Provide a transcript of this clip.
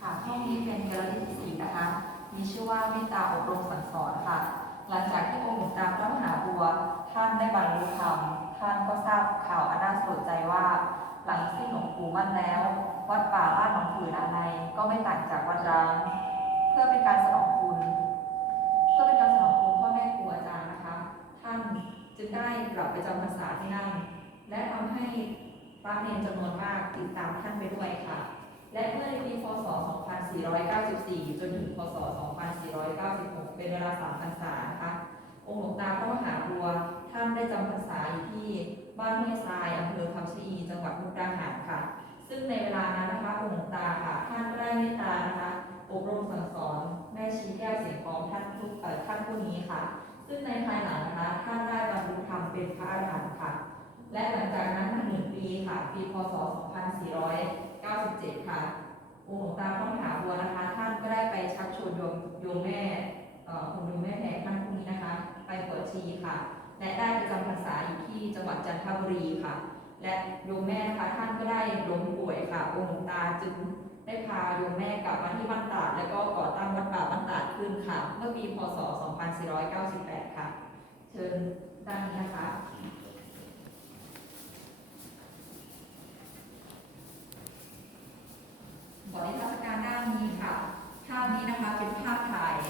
ค่ะห้องนี้เป็นกรณีที่สี่นะคะ มีชื่อว่าเมตตาอบรมสั่งสอนค่ะ หลังจากที่องค์หลวงตาพระมหาบัว ท่านได้บรรลุธรรม ท่านก็ทราบข่าวอันน่าสลดใจว่า หลังสิ้นหลวงปู่มั่นแล้ว วัดป่าลาดหนองผือนในก็ไม่ต่างจากวัดร้างเพื่อเป็นการสนองคุณ เพื่อเป็นการสนองคุณพ่อแม่ครูอาจารย์นะคะ ท่านจึงได้กลับไปจำพรรษาที่นั่นและทำให้พระเนรจำนวนมากติดตามท่านไปด้วยค่ะ 2494 จนถึงพศ 2496 เป็นเวลา3พรรษานะคะองค์หลวงตาพระมหาบัวท่านได้จำพรรษาอยู่ที่บ้านห้วยทรายอำเภอคำชะอีจังหวัดมุกดาหารค่ะ ซึ่งในเวลานั้นนะคะองค์หลวงตาค่ะท่านก็ได้เมตตานะคะอบรมสั่งสอนแม่ชีแก้วเสียงทองท่านผู้เอ่ท่านผู้นี้ค่ะ ซึ่งในภายหลังนะคะท่านได้บรรลุธรรมเป็นพระอรหันต์ค่ะ และหลังจากนั้นหนึ่งปีค่ะปีพศ 2497ค่ะ องค์หลวงตาพระมหาบัวนะคะ ท่านก็ได้ไปชักชวนโยมโยมแม่เอ่อคุณโยมแม่แพรท่านผู้นี้นะคะ ไปบวชชีค่ะ และได้ไปจำพรรษาอยู่ที่จังหวัดจันทบุรีค่ะ และโยมแม่นะคะท่านก็ได้ล้มป่วยค่ะองค์หลวงตาจึงได้พาโยมแม่กลับมาที่บ้านตาดแล้วก็ก่อตั้งวัดป่าบ้านตาดขึ้นค่ะ เมื่อปีพศ 2498 ค่ะ เชิญด้านนี้นะคะ